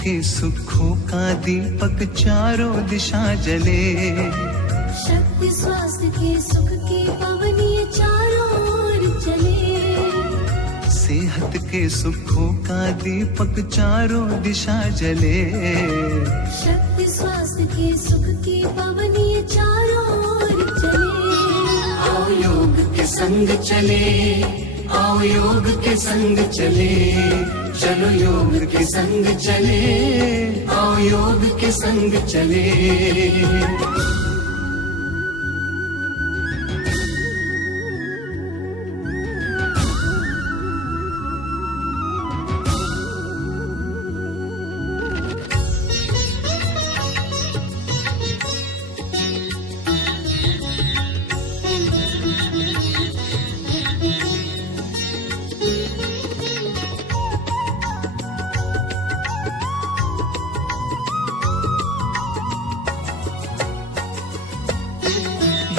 के सुखों का दीपक चारों दिशा जले। शक्ति स्वास्थ्य के सुख की पवनी चारों ओर चले। सेहत के सुखों का दीपक चारों दिशा जले। शक्ति स्वास्थ्य के सुख की पवनी चारों ओर चले। आओ योग के संग चले, आओ योग के संग चले, चलो योग के संग चले, आओ योग के संग चले।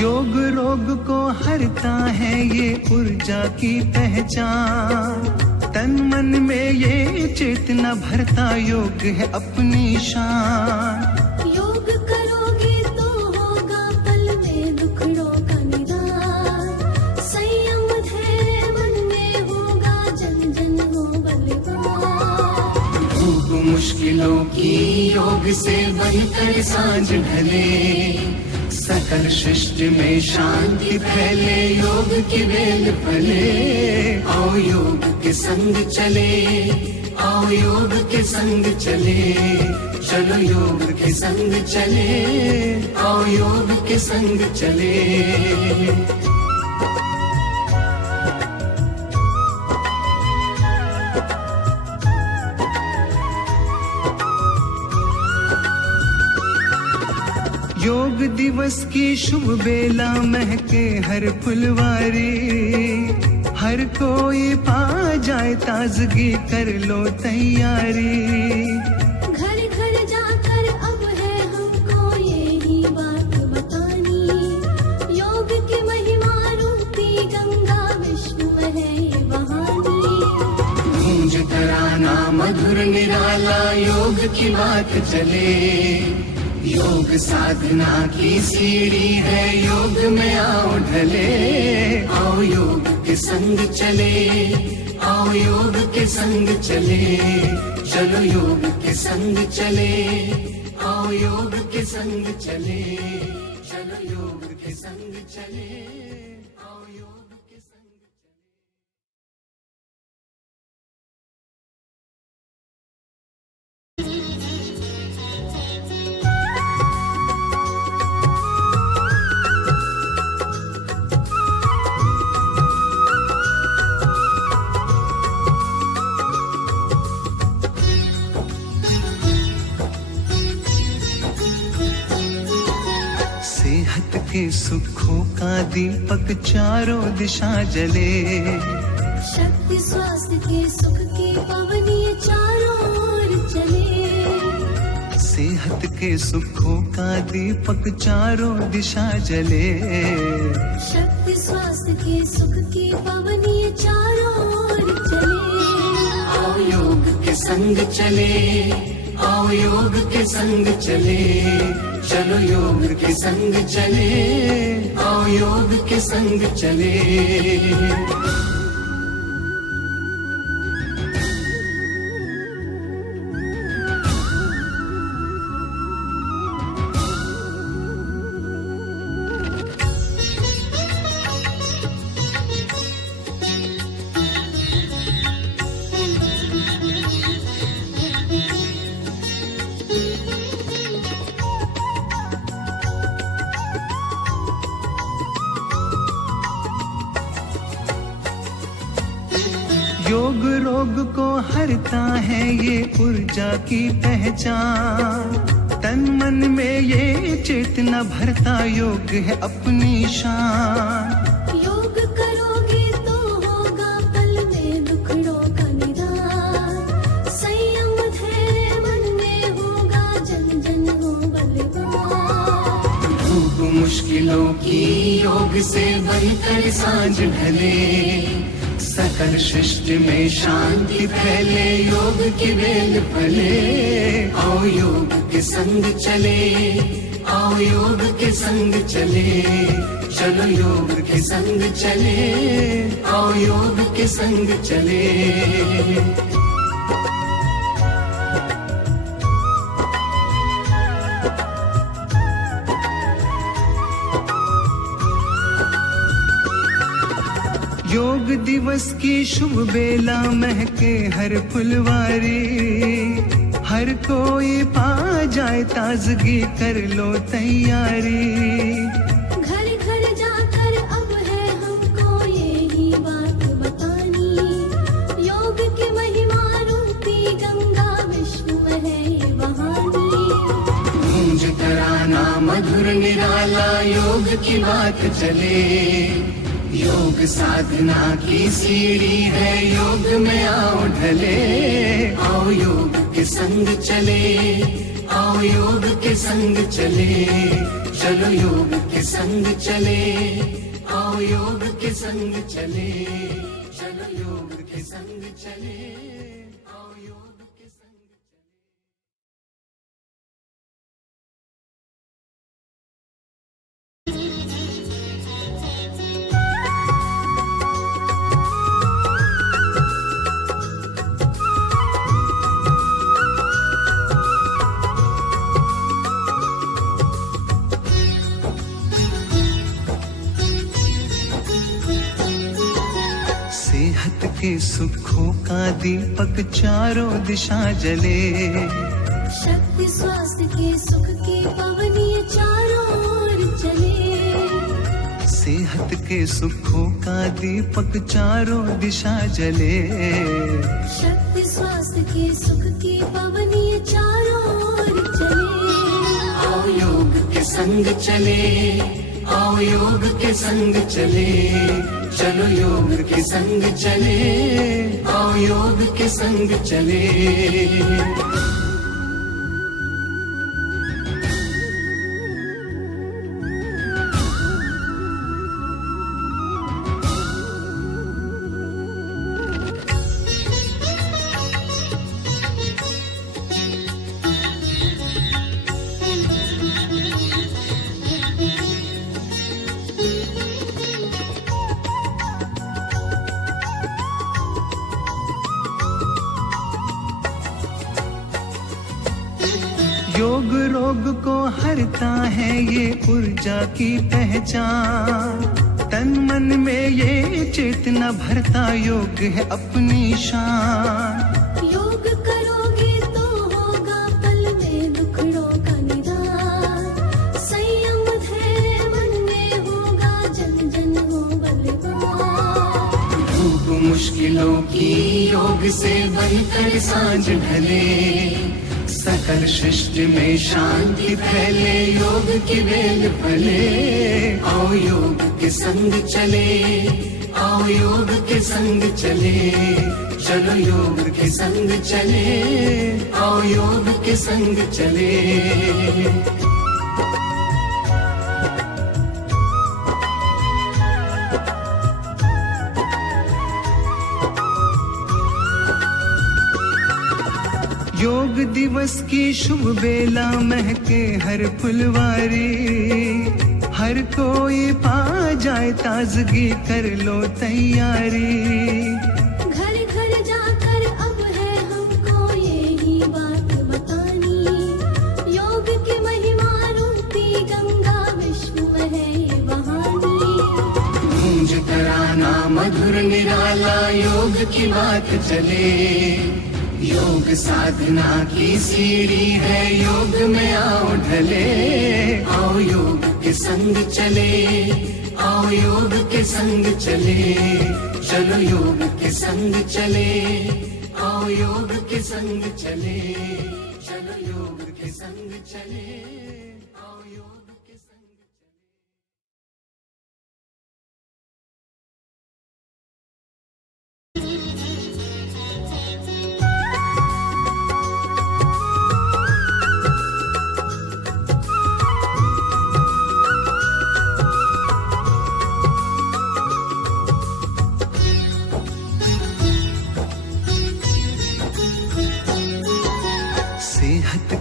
योग रोग को हरता है ये ऊर्जा की पहचान। तन मन में ये चेतना भरता योग है अपनी शान। योग करोगे तो होगा पल में दुखड़ों का निदान। संयम धैर्य मन में होगा, जन जन हो बलवान। धूप मुश्किलों की योग से बनकर सांझ ढले, सकल सृष्टि में शांति फैले, योग की बेल फले। आओ योग के संग चले, आओ योग के संग चले, चलो योग के संग चले, आओ योग के संग चले। योग दिवस की शुभ बेला महके हर फुलवारी। हर कोई पा जाए ताजगी, कर लो तैयारी। घर घर जाकर अब है हमको यही बात बतानी। योग की महिमा रूपी गंगा विश्व में है ये बहानी। गूंज तराना मधुर निराला, योग की बात चले। योग साधना की सीढ़ी है, योग में आओ ढले। आओ योग के संग चले, आओ योग के संग चले, चलो योग के संग चले, आओ योग के संग चले, चलो योग के संग चले, आओ योग के संग सेहत के सुखों का दीपक चारों दिशा जले। शक्ति स्वास्थ्य के सुख की पवनी चारों ओर चले। सेहत के सुखों का दीपक चारों दिशा जले। शक्ति स्वास्थ्य के सुख की पवनी चारों ओर चले। आओ योग के संग चले, आओ योग के संग चले, चलो योग के संग चले, आओ योग के संग चले। योग रोग को हरता है ये ऊर्जा की पहचान। तन मन में ये चेतना भरता, योग है अपनी शान। योग करोगे तो होगा पल में दुखड़ों का निदान। संयम धैर्य मन में होगा, जन जन हो बलवान। धूप मुश्किलों की योग से बनकर सांझ ढले, सकल सृष्टि में शांति फैले, योग की बेल फले। आओ योग के संग चले, आओ योग के संग चले, चलो योग के संग चले, आओ योग के संग चले। योग दिवस की शुभ बेला महके हर फुलवारी, हर कोई पा जाए ताजगी, कर लो तैयारी। घर घर जाकर अब है हमको यही बात बतानी, योग की महिमा रूपी गंगा विश्व में है ये बहानी। गूंज तराना मधुर निराला, योग की बात चले। योग साधना की सीढ़ी है, योग में आओ ढले। आओ योग के संग चले, आओ योग के संग चले, चलो योग के संग चले, आओ योग के संग चले, चलो योग के संग चले, आओ योग के संग। सेहत के सुखों का दीपक चारों दिशा जले, शक्ति स्वास्थ्य के सुख की पवनी चारों ओर चले। सेहत के सुखों का दीपक चारों दिशा जले। शक्ति स्वास्थ्य के सुख की पवनी चारों ओर चले। आओ योग के संग चले, आओ योग के संग चले, चलो योग के संग चले, आओ योग के संग चले। योग रोग को हरता है ये ऊर्जा की पहचान, तन मन में ये चेतना भरता, योग है अपनी शान। योग करोगे तो होगा पल में दुखड़ों का निदान, संयम धैर्य मन में होगा, जन जन हो बलवान। धूप मुश्किलों की योग से बनकर सांझ ढले, सकल सृष्टि में शांति फैले, योग की बेल फले। आओ योग के संग चले, आओ योग के संग चले, चलो योग के संग चले, आओ योग के संग चले। योग दिवस की शुभ बेला महके हर फुलवारी, हर कोई पा जाए ताजगी, कर लो तैयारी। घर घर जाकर अब है हमको यही बात बतानी, योग की महिमा रूपी गंगा विश्व में है ये बहानी। गूंज तराना मधुर निराला, योग की बात चले। योग साधना की सीढ़ी है, योग में आओ ढले। आओ योग के संग चले, आओ योग के संग चले, चलो योग के संग चले, आओ योग के संग चले, चलो योग के संग चले, आओ योग के संग।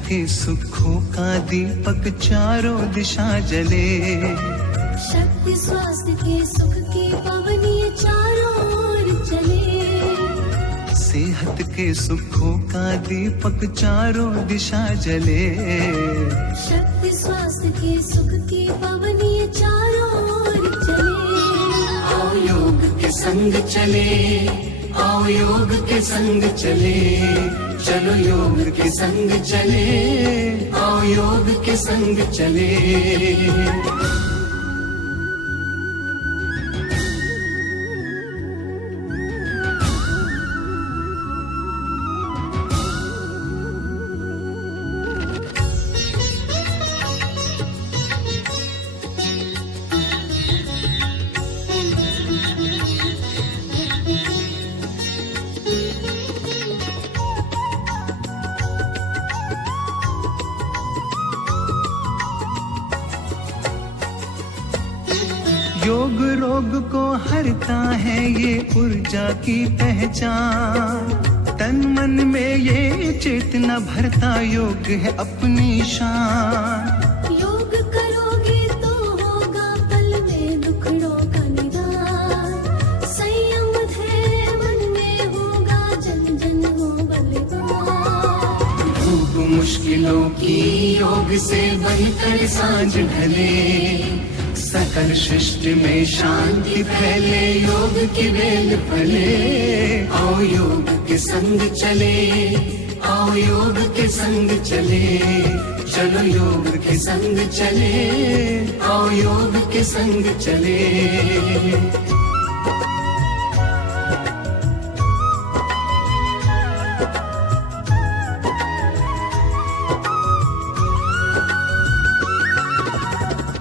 के सुखों का दीपक चारों दिशा जले। शक्ति स्वास्थ्य के सुख की पवनी चारों ओर चले। सेहत के सुखों का दीपक चारों दिशा जले। शक्ति स्वास्थ्य के सुख की पवनी चारों ओर चले। आओ योग के संग चले, आओ योग के संग चले, चलो योग के संग चले, आओ योग के संग चले। योग रोग को हरता है ये ऊर्जा की पहचान। तन मन में ये चेतना भरता योग है अपनी शान। योग करोगे तो होगा पल में दुखड़ों का निदान। संयम धैर्य मन में होगा, जन जन हो बलिदान। धूप मुश्किलों की योग से बनकर सांझ ढले, सकल सृष्टि में शांति फैले, योग की बेल फले। आओ योग के संग चले, आओ योग के संग चले, चलो योग के संग चले, आओ योग के संग चले।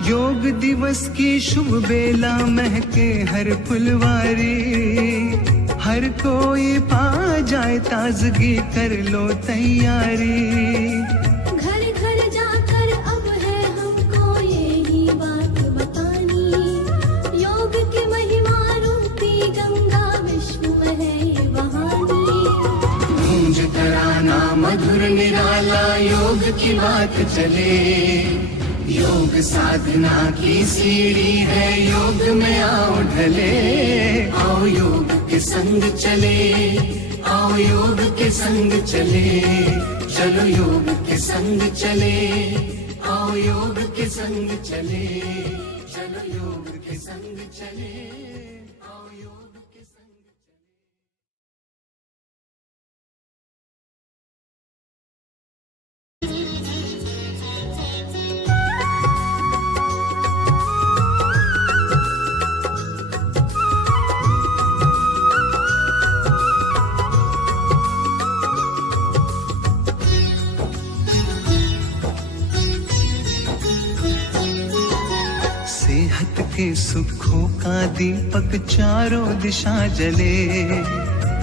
योग दिवस की शुभ बेला महके हर फुलवारी। हर कोई पा जाए ताजगी, कर लो तैयारी। घर घर जाकर अब है हमको यही बात बतानी। योग की महिमा रूपी गंगा विश्व में है ये बहानी। गूंज तराना मधुर निराला, योग की बात चले। योग साधना की सीढ़ी है, योग में आओ ढले। आओ योग के संग चले, आओ योग के संग चले, चलो योग के संग चले, आओ योग के संग चले, चलो योग के संग चले, आओ योग के संग सेहत के सुखों का दीपक चारों दिशा जले।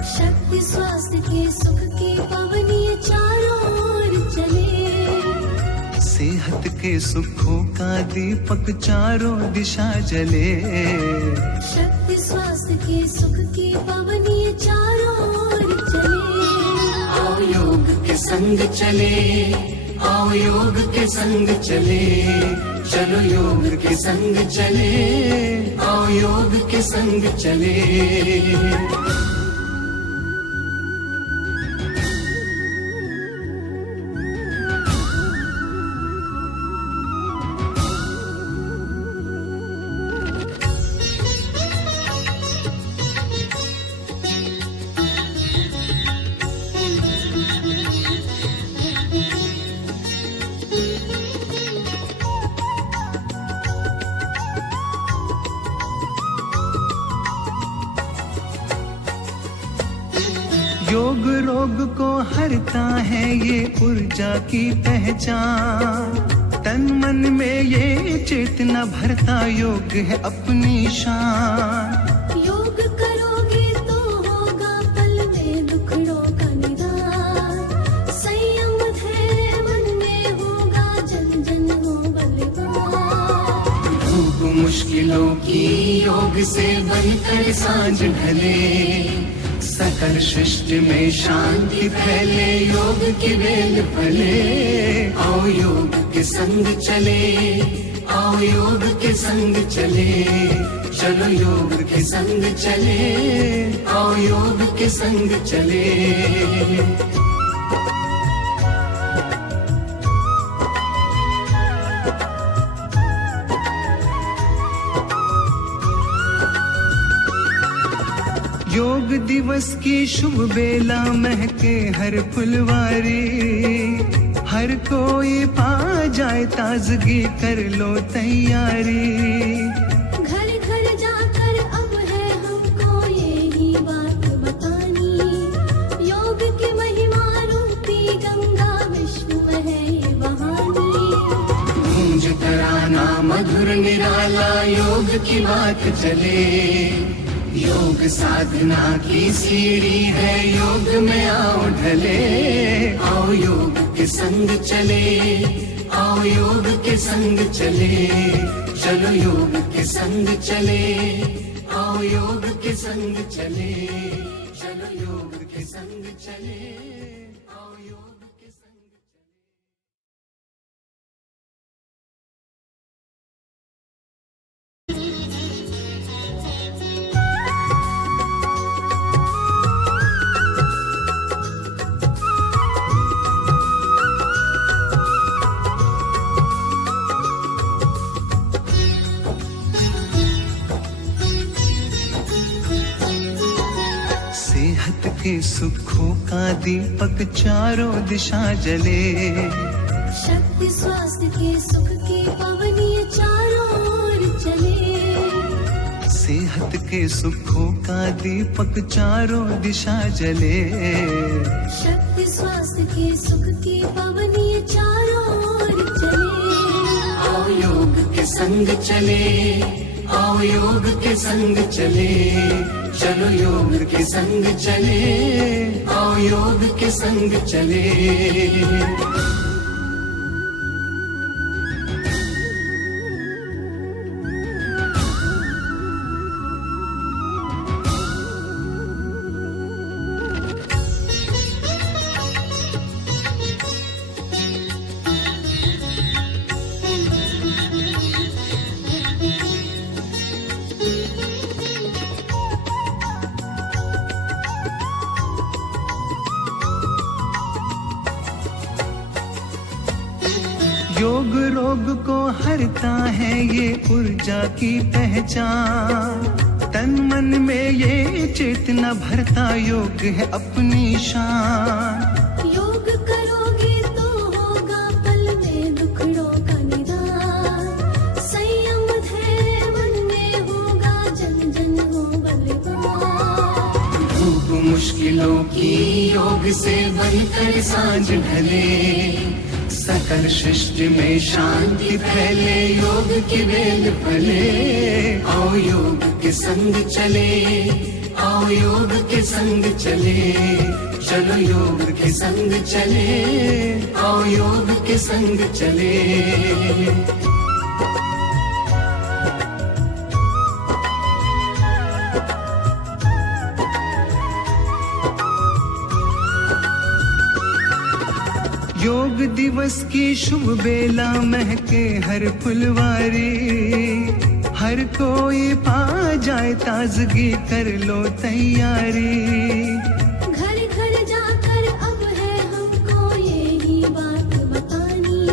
शक्ति स्वास्थ्य के सुख की पवनी चारों ओर चले। सेहत के सुखों का दीपक चारों दिशा जले। शक्ति स्वास्थ्य के सुख की पवनी चारों ओर चले। आओ योग के संग चले, आओ योग के संग चले, चलो योग के संग चले, आओ योग के संग चले। योग रोग को हरता है ये ऊर्जा की पहचान। तन मन में ये चेतना भरता योग है अपनी शान। योग करोगे तो होगा पल में दुखड़ों का निदान। संयम धैर्य मन में होगा, जन जन हो बलिदान। धूप मुश्किलों की योग से बनकर सांझ ढले, सकल सृष्टि में शांति फैले, योग की बेल फले। आओ योग के संग चले, आओ योग के संग चले, चलो योग के संग चले, आओ योग के संग चले। योग दिवस की शुभ बेला महके हर फुलवारी, हर कोई पा जाए ताजगी, कर लो तैयारी। घर घर जाकर अब है हमको यही बात बतानी, योग की महिमा रूपी गंगा विश्व में है ये बहानी। गूंज तराना मधुर निराला, योग की बात चले। योग साधना की सीढ़ी है, योग में आओ ढले। आओ योग के संग चले, आओ योग के संग चले, चलो योग के संग चले, आओ योग के संग चले, चलो योग के संग चले, आओ योग के संग सेहत के सुखों का दीपक चारों दिशा जले, शक्ति स्वास्थ्य के सुख की पवनी चारों ओर चले। सेहत के सुखों का दीपक चारों दिशा जले। शक्ति स्वास्थ्य के सुख की पवनी चारों ओर चले। आओ योग के संग चले, आओ योग के संग चले, चलो योग के संग चले, आओ योग के संग चले। योग रोग को हरता है ये ऊर्जा की पहचान, तन मन में ये चेतना भरता, योग है अपनी शान। योग करोगे तो होगा पल में दुखड़ों का निदान, संयम धैर्य मन में होगा, जन जन हो बलिदान। धूप मुश्किलों की योग से बनकर सांझ ढले, सकल सृष्टि में शांति फैले, योग की बेल फले। आओ योग के संग चले, आओ योग के संग चले, चलो योग के संग चले, आओ योग के संग चले। योग दिवस की शुभ बेला महके हर फुलवारी, हर कोई पा जाए ताजगी, कर लो तैयारी। घर घर जाकर अब है हमको यही बात बतानी,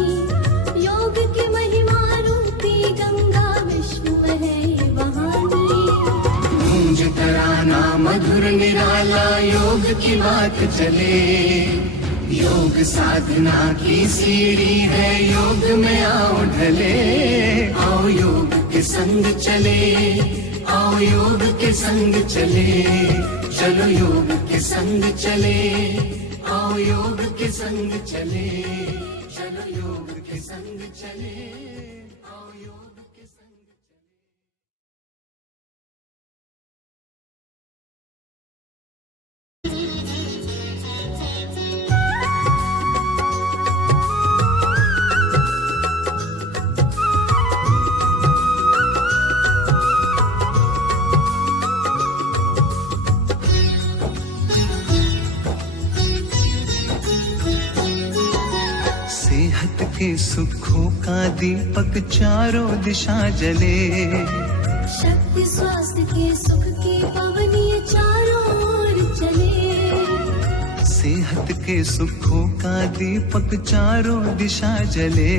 योग की महिमा रूपी गंगा विश्व में है ये बहानी। गूंज तराना मधुर निराला, योग की बात चले। योग साधना की सीढ़ी है, योग में आओ ढले। आओ योग के संग चले, आओ योग के संग चले, चलो योग के संग चले, आओ योग के संग चले, चलो योग के संग चले, आओ योग के संग के सुखों का दीपक चारों दिशा जले। शक्ति स्वास्थ्य के सुख की पवनी चारों ओर चले। सेहत के सुखों का दीपक चारों दिशा जले।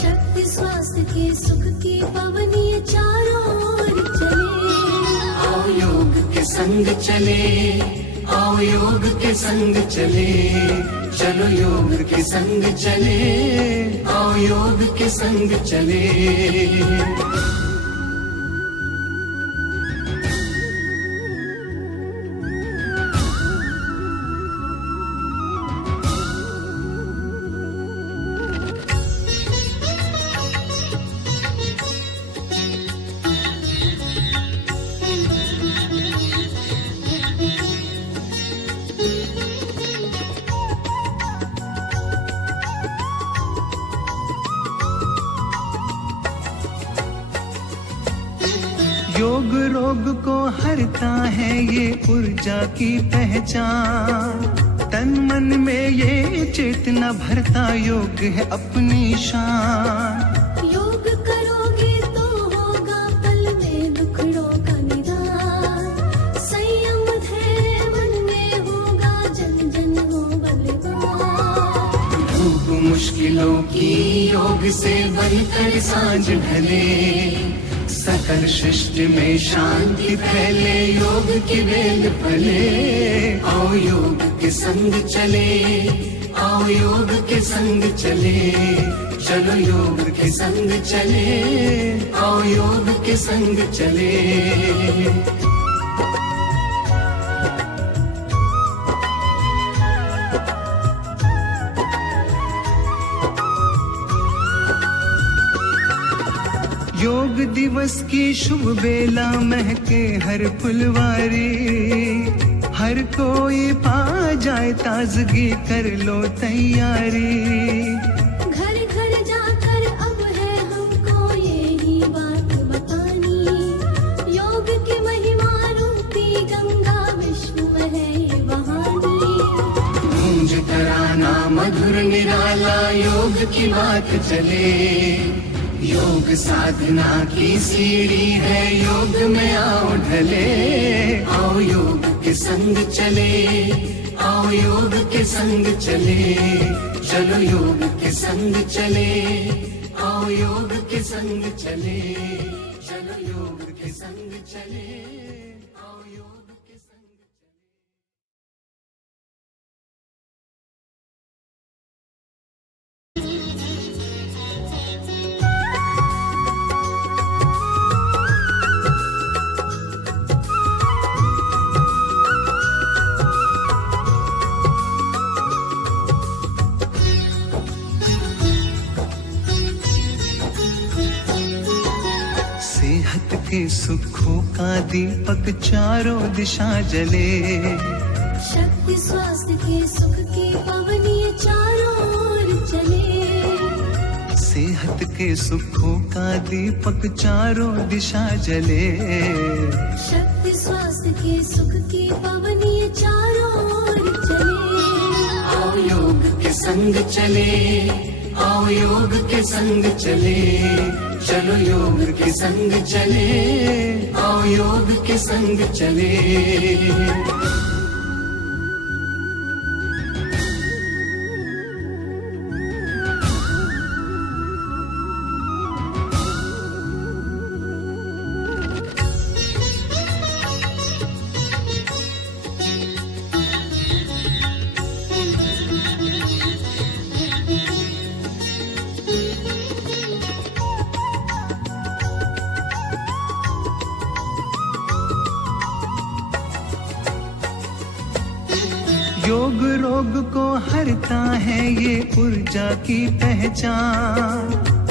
शक्ति स्वास्थ्य के सुख की पवनी चारों ओर चले। आओ योग के संग चले, आओ योग के संग चले, चलो योग के संग चले, आओ योग के संग चले। योग रोग को हरता है ये ऊर्जा की पहचान। तन मन में ये चेतना भरता योग है अपनी शान। योग करोगे तो होगा पल में दुखड़ों का निदान। संयम धैर्य मन में होगा, जन जन हो बलवान। धूप मुश्किलों की योग से बनकर सांझ ढले, सकल सृष्टि में शांति फैले, योग की बेल फले। आओ योग के संग चले, आओ योग के संग चले, चलो योग के संग चले, आओ योग के संग चले। योग दिवस की शुभ बेला महके हर फुलवारी। हर कोई पा जाए ताजगी, कर लो तैयारी। घर घर जाकर अब है हमको यही बात बतानी। योग की महिमा रूपी गंगा विश्व में है ये बहानी। गूंज तराना मधुर निराला, योग की बात चले। योग साधना की सीढ़ी है, योग में आओ ढले। आओ योग के संग चले, आओ योग के संग चले, चलो योग के संग चले, आओ योग के संग चले, चलो योग के संग चले, आओ योग के संग चले। सेहत के सुखों का दीपक चारों दिशा जले। शक्ति स्वास्थ्य के सुख की पवनी चारों ओर चले। सेहत के सुखों का दीपक चारों दिशा जले। शक्ति स्वास्थ्य के सुख की पवनी चारों ओर चले। आओ योग के संग चले, आओ योग के संग चले, चलो योग के संग चले, आओ योग के संग चले। योग रोग को हरता है ये ऊर्जा की पहचान।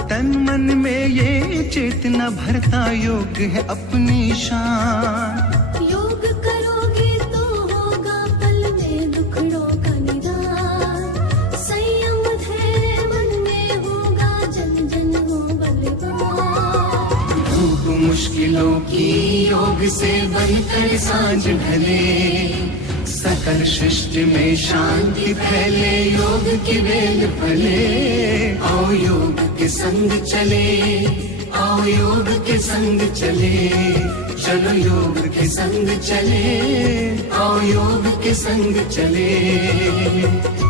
तन मन में ये चेतना भरता योग है अपनी शान। योग करोगे तो होगा पल में दुखड़ों का निदान। संयम धैर्य मन में होगा, जन जन हो बलवान। धूप मुश्किलों की योग से बनकर सांझ ढले, सकल सृष्टि में शांति फैले, योग की बेल फले। आओ योग के संग चले, आओ योग के संग चले, चलो योग के संग चले, आओ योग के संग चले।